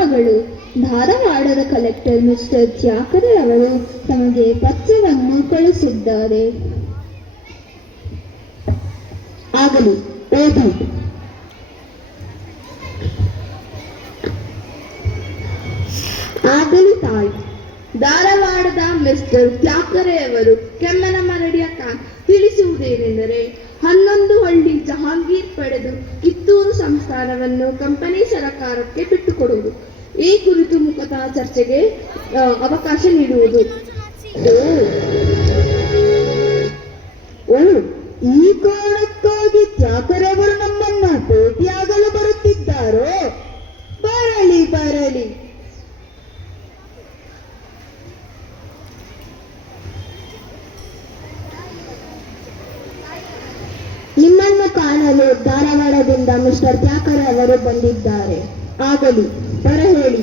ಪ್ರಣಾಮಗಳು. ಧಾರವಾಡದ collector mister ತ್ಯಾಕರೆ ಅವರು ತಮಗೆ ಪತ್ರವನ್ನು ಕಳಿಸಿದ್ದಾರೆ. ಆಗಲಿ, ಓದಿ. ಆಗಲಿ ತಾಯಿ. ಧಾರವಾಡದ ಮಿಸ್ಟರ್ ತ್ಯಾಕರೆ ಅವರು ಕೆಮ್ಮನಮರಡಿಯ ತಿಳಿಸುವುದೇನೆಂದರೆ, 11 ಹಳ್ಳಿ ಜಹಾಂಗೀರ್ ಪಡೆದು ಕಿತ್ತೂರು ಸಂಸ್ಥಾನವನ್ನು ಕಂಪನಿ ಸರಕಾರಕ್ಕೆ ಬಿಟ್ಟುಕೊಡುವುದು. ಈ ಕುರಿತು ಮುಖತಃ ಚರ್ಚೆಗೆ ಅವಕಾಶ ನೀಡುವುದು. ಈ ಕಾರಣಕ್ಕಾಗಿ ತ್ಯಾಕರೆ ಅವರು ನಮ್ಮನ್ನ ಭೇಟಿಯಾಗಲು ಬರುತ್ತಿದ್ದಾರೋ? ಬರಲಿ ಬರಲಿ. ನಿಮ್ಮನ್ನು ಕಾಣಲು ಧಾರವಾಡದಿಂದ ಮಿಸ್ಟರ್ ತ್ಯಾಕರೆ ಅವರು ಬಂದಿದ್ದಾರೆ. ಆಗಲಿ, ಬರಹೇಳಿ.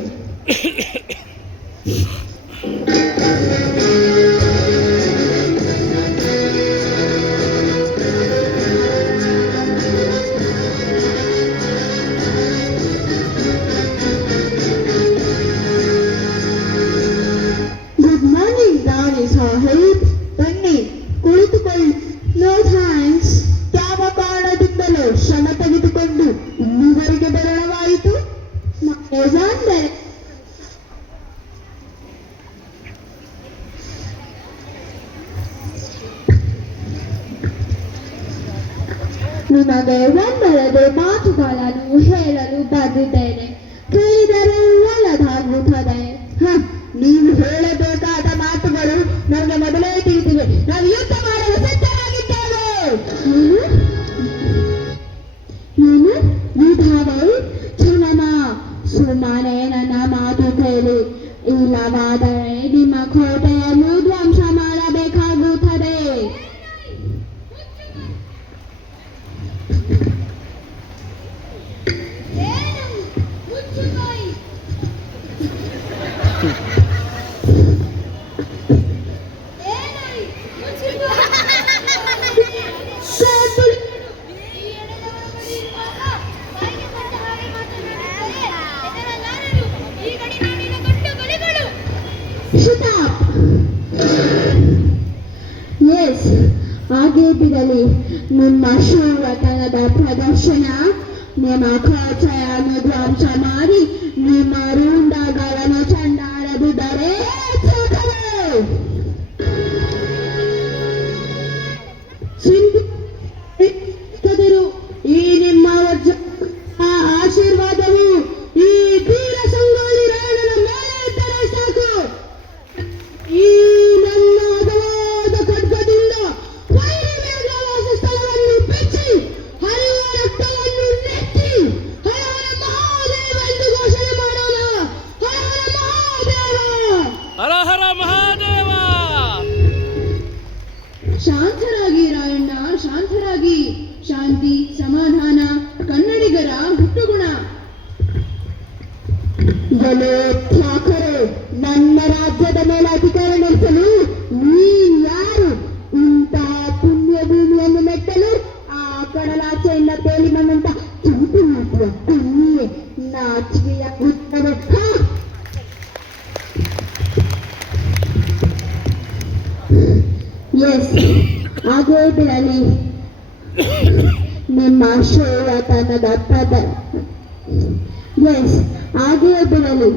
ಗುಡ್ ಮಾರ್ನಿಂಗ್ ರಾಣಿ ಸಾಹೇಬ್. ಬನ್ನಿ, ಕುಳಿತುಕೊಳ್ಳಿ. No thanks. ಯಾವ ಕಾರಣದಿಂದಲೂ ಶ್ರಮ ತೆಗೆದುಕೊಂಡು ಇಲ್ಲಿವರೆಗೆ ಬರಳವಾಯಿತು? ನಿಮಗೆ ಒಂದೆರಡು ಮಾತುಗಳನ್ನು ಹೇಳಲು ಬಂದಿದ್ದೇನೆ. ಕೇಳಿದರೆ ಒಳ್ಳೆದಾಗುತ್ತದೆ. ನೀವು ಹೇಳಬೇಕಾದ ಮಾತುಗಳು ನಮಗೆ ಮೊದಲೇ ತಿಳಿದಿವೆ. ನಾವು ಯುದ್ಧ ಮಾಡಲು ಸಿದ್ಧರಾಗಿದ್ದೇವೆ. ನೀನು ಯುದ್ಧವೇ? ಚುನಮ ಸುಮ್ಮನೆ ನನ್ನ ಮಾತು ಕೇಳಿ. ಇಲ್ಲವಾದರೆ ನಿಮ್ಮ ಕೋಟೆಯನ್ನು ಧ್ವಂಸ ಮಾಡಬೇಕಾಗುತ್ತದೆ. ಎಸ್, ಹಾಗೆ ಬಿಡಲಿ. ನಿಮ್ಮ ಶೂರತನದ ಪ್ರದರ್ಶನ, ನಿಮ್ಮ ಕೋಟೆಯನ್ನು ಧ್ವಂಸ ಮಾಡಿ ನಿಮ್ಮ ರೂಂಡಗಳನ್ನು ಚಂಡಾಡದಿದ್ದರೆ ಈ ನಿಮ್ಮ ಆಶೀರ್ವಾದವು ಈ ತೀರ ಸಂಗೊಳ್ಳಿ ರಾಯಣ್ಣನ ಮೇಲೆ ಇದ್ದರೆ ಸಾಕು. ಈ ನನ್ನ ಹದವಾದ ಖಡ್ಗದಿಂದ ವೈರಿ ಮೇಘವಾಸ ಸ್ಥಳವನ್ನು ಬೆಚ್ಚಿ ಹರಿಯುವ ರಕ್ತವನ್ನು ನೆತ್ತಿ ಹರಹರ ಮಹಾದೇವ ಎಂದು ಘೋಷಣೆ ಮಾಡೋಣ. ಹರ ಹರ ಮಹಾದೇವ. ಶಾಂತರಾಗಿ ರಾಯಣ್ಣ, ಶಾಂತರಾಗಿ. ಶಾಂತಿ, ಸಮಾಧಾನ ಕನ್ನಡಿಗರ ಹುಟ್ಟುಗುಣ. ತ್ಯಾಕರೆ, ನನ್ನ ರಾಜ್ಯದ ಮೇಲೆ ಅಧಿಕಾರ ನಡೆಸಲು ನೀನ್ಯಾರು? ಇಂತಹ ಪುಣ್ಯ ಭೂಮಿಯನ್ನು ಮೆಟ್ಟಲು ಆ ಕಡಲಾಚೆಯಿಂದ ತೇಲಿ ಬಂದಂತ ಕೆಂಪು ಹಾಕುವ ಕಣ್ಣಿಯೇ ನಾಚಿಕೆಯ ಹುಟ್ಟವೆ. ಎಸ್, ಹಾಗೇ ಬಿಡಲಿ. ನಿಮ್ಮ ಶೂರತನದ ಹಾಗೇ ಬಿಡಲಿ.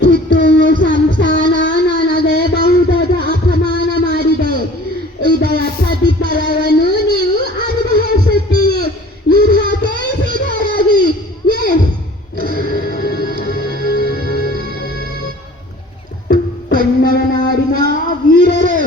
ಕಿತ್ತೂರು ಸಂಸ್ಥಾನ ನನಗೆ ಬಹುದೊಡ್ಡ ಅಪಮಾನ ಮಾಡಿದೆ. ಇದರ ಪ್ರತಿಫಲವನ್ನು ನೀವು ಅನುಭವಿಸುತ್ತೀರಿ. ಯುದ್ಧಕ್ಕೆ ಸಿದ್ಧರಾಗಿ. ಎಸ್, ಕನ್ನಡ ನಾಡಿನ ವೀರರೇ,